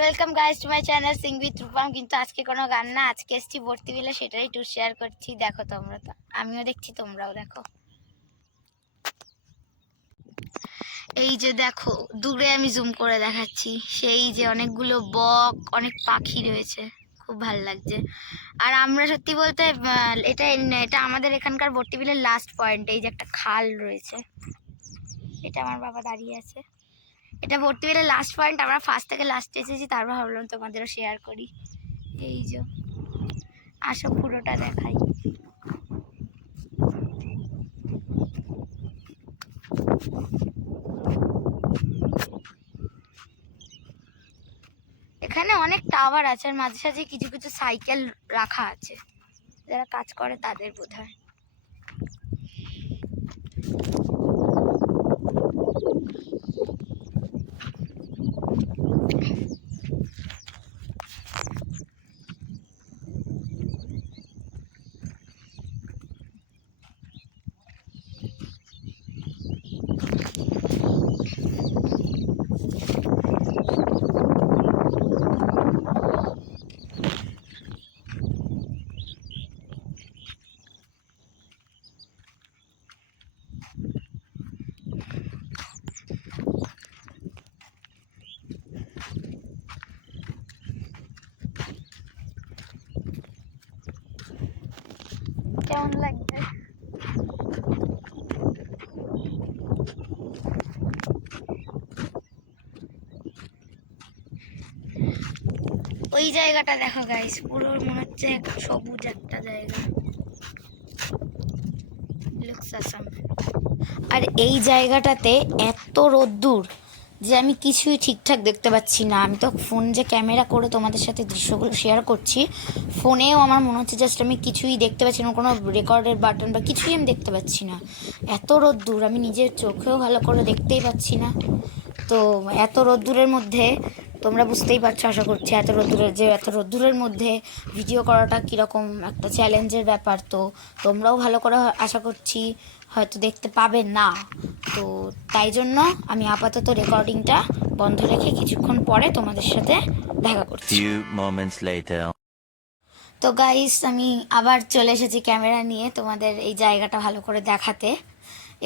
Welcome guys to my channel Singh with Rupam. কিন্তু আজকে কোনো গান না, আজকে এসছি ভর্তি বিলে, সেটাই টু শেয়ার করছি। দেখো তোমরা, তো আমিও দেখছি, তোমরাও দেখো। এই যে দেখো, দূরে আমি জুম করে দেখাচ্ছি, সেই যে অনেকগুলো বক, অনেক পাখি রয়েছে, খুব ভালো লাগছে। আর আমরা সত্যি বলতে এটা এটা আমাদের এখানকার ভর্তি বিলের লাস্ট পয়েন্ট। এই যে একটা খাল রয়েছে, এটা আমার বাবা দাঁড়িয়ে আছে, এটা ভর্তি বিলের লাস্ট পয়েন্ট। আমরা ফার্স্ট থেকে লাস্টে এসেছি, তারপর ভাবলাম তোমাদেরও শেয়ার করি। এই যে আসো পুরোটা দেখাই। এখানে অনেক টাওয়ার আছে, আর মাঝে সাঝে কিছু কিছু সাইকেল রাখা আছে, যারা কাজ করে তাদের বোধহয়। কেমন লাগবে? ওই জায়গাটা দেখো গাইস, পুরো মনে হচ্ছে সবুজ একটা জায়গা। আর এই জায়গাটাতে এত রোদ্দুর যে আমি কিছুই ঠিকঠাক দেখতে পাচ্ছি না। আমি তো ফোন যে ক্যামেরা করে তোমাদের সাথে দৃশ্যগুলো শেয়ার করছি, ফোনেও আমার মনে হচ্ছে জাস্ট আমি কিছুই দেখতে পাচ্ছি না, কোনো রেকর্ডের বাটন বা কিছুই আমি দেখতে পাচ্ছি না। এত রোদ্দুর, আমি নিজের চোখেও ভালো করে দেখতেই পাচ্ছি না। তো এত রোদ্দুরের মধ্যে তোমরা বুঝতেই পারছো আশা করছি, এত রোদ্দুরের মধ্যে ভিডিও করাটা কীরকম একটা চ্যালেঞ্জের ব্যাপার। তো তোমরাও ভালো করে আশা করছি হয়তো দেখতে পাবে না। তো তাই জন্য আমি আপাতত রেকর্ডিংটা বন্ধ রেখে কিছুক্ষণ পরে তোমাদের সাথে দেখা করছি। তো গাইস, আমি আবার চলে এসেছি ক্যামেরা নিয়ে তোমাদের এই জায়গাটা ভালো করে দেখাতে।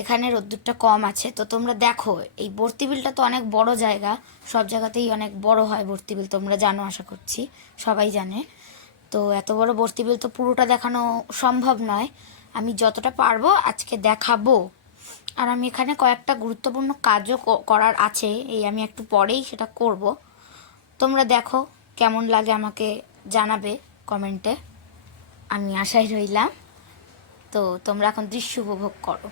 এখানে রোদ্দুরটা কম আছে, তো তোমরা দেখো। এই বর্তিবিলটা তো অনেক বড় জায়গা, সব জায়গাতেই অনেক বড় হয় বর্তিবিল, তোমরা জানো আশা করছি, সবাই জানে। তো এত বড় বর্তিবিল তো পুরোটা দেখানো সম্ভব নয়, আমি যতটা পারবো আজকে দেখাবো। আর আমি এখানে কয়েকটা গুরুত্বপূর্ণ কাজও করার আছে, এই আমি একটু পরেই সেটা করব। তোমরা দেখো কেমন লাগে আমাকে জানাবে কমেন্টে, আমি আশায় রইলাম। তো তোমরা এখন দৃশ্য উপভোগ করো।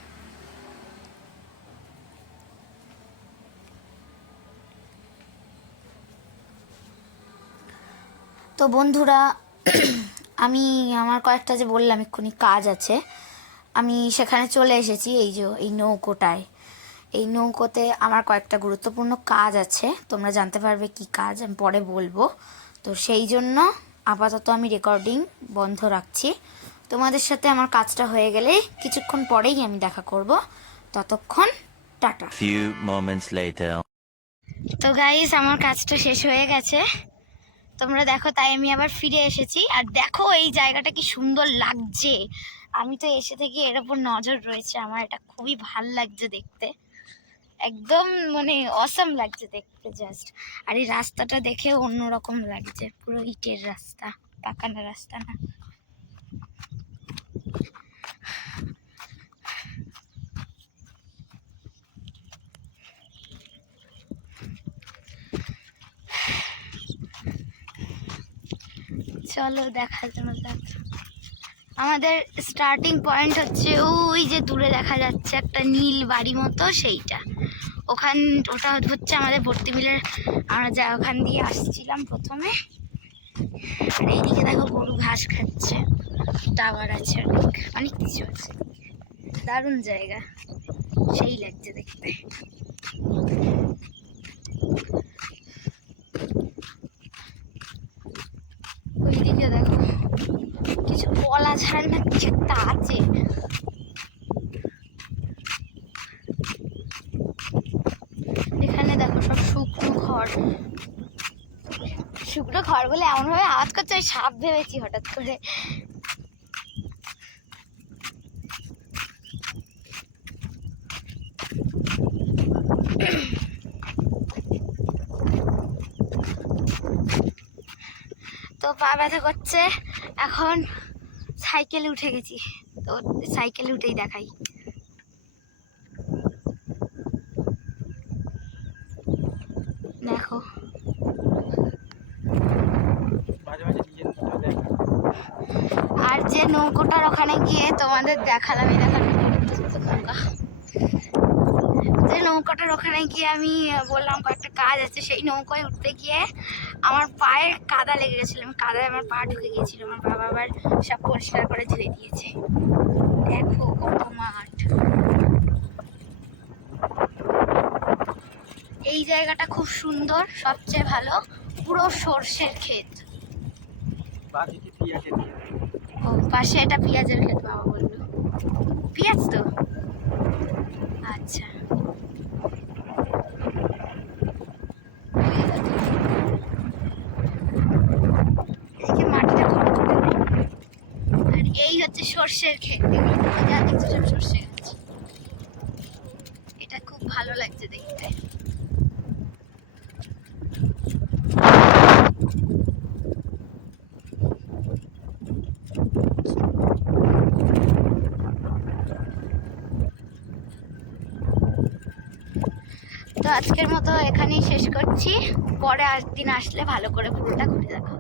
তো বন্ধুরা, আমি আমার কয়েকটা যে বললাম এক্ষুনি কাজ আছে, আমি সেখানে চলে এসেছি। এই যে এই নৌকোটায়, এই নৌকোতে আমার কয়েকটা গুরুত্বপূর্ণ কাজ আছে, তোমরা জানতে পারবে কি কাজ আমি পরে বলবো। তো সেই জন্য আপাতত আমি রেকর্ডিং বন্ধ রাখছি। তোমাদের সাথে আমার কাজটা হয়ে গেলে কিছুক্ষণ পরেই আমি দেখা করব। ততক্ষণ টাটা। তো গাইস, আমার কাজটা শেষ হয়ে গেছে, তোমরা দেখো। তাই আমি আবার ফিরে এসেছি, আর দেখো এই জায়গাটা কি সুন্দর লাগছে। আমি তো এসে থেকে এর ওপর নজর রয়েছে আমার, এটা খুবই ভাল লাগছে দেখতে, একদম মানে অসাম লাগছে দেখতে জাস্ট। আর এই রাস্তাটা দেখে অন্যরকম লাগছে, পুরো ইটের রাস্তা, পাকানো রাস্তা না। চলো দেখা যাক। আমাদের স্টার্টিং পয়েন্ট হচ্ছে ওই যে দূরে দেখা যাচ্ছে একটা নীল বাড়ি মতো, সেইটা ওটা হচ্ছে আমাদের ভর্তি বিলের। আমরা ওখান দিয়ে আসছিলাম প্রথমে। আর এইদিকে দেখো গরু ঘাস খাচ্ছে, টাওয়ার আছে, অনেক কিছু আছে, দারুণ জায়গা, সেই লাগছে দেখতে। ওইদিকে দেখো কিছু কলা ঝাড় না কিছু একটা আছে। এখানে দেখো সব শুকনো ঘর, ঘর বলে এমনভাবে আওয়াজ করছে, ওই সাপ ভেবেছি হঠাৎ করে। তো পা ব্যথা করছে, এখন সাইকেলে উঠে গেছি, তো সাইকেলে উঠেই দেখাই। দেখো আর যে নৌকোটার ওখানে গিয়ে তোমাদের দেখালাম, এই দেখালাম নৌকা, যে নৌকাটার ওখানে গিয়ে আমি বললাম কয়েকটা কাজ আছে, সেই নৌকায় উঠতে গিয়ে আমার পায়ে কাদা লেগে গেছিলো, আমি কাদায় আমার পা ঢুকে গিয়েছিল। আমার বাবা আবার সব পরিষ্কার করে ধুয়ে দিয়েছে। দেখো কত মাঠ। এই জায়গাটা খুব সুন্দর, সবচেয়ে ভালো, পুরো সর্ষের ক্ষেত। ও পাশে এটা পেঁয়াজের ক্ষেত, বাবা বললো। পেঁয়াজ তো, আচ্ছা। মাটিটা আর এই হচ্ছে সর্ষের ক্ষেত, যা দেখছো সব সর্ষে গাছ। এটা খুব ভালো লাগছে দেখতে। তো আজকের মতো এখানেই শেষ করছি, পরে দিন আসলে ভালো করে পুরোটা ঘুরে দেখো।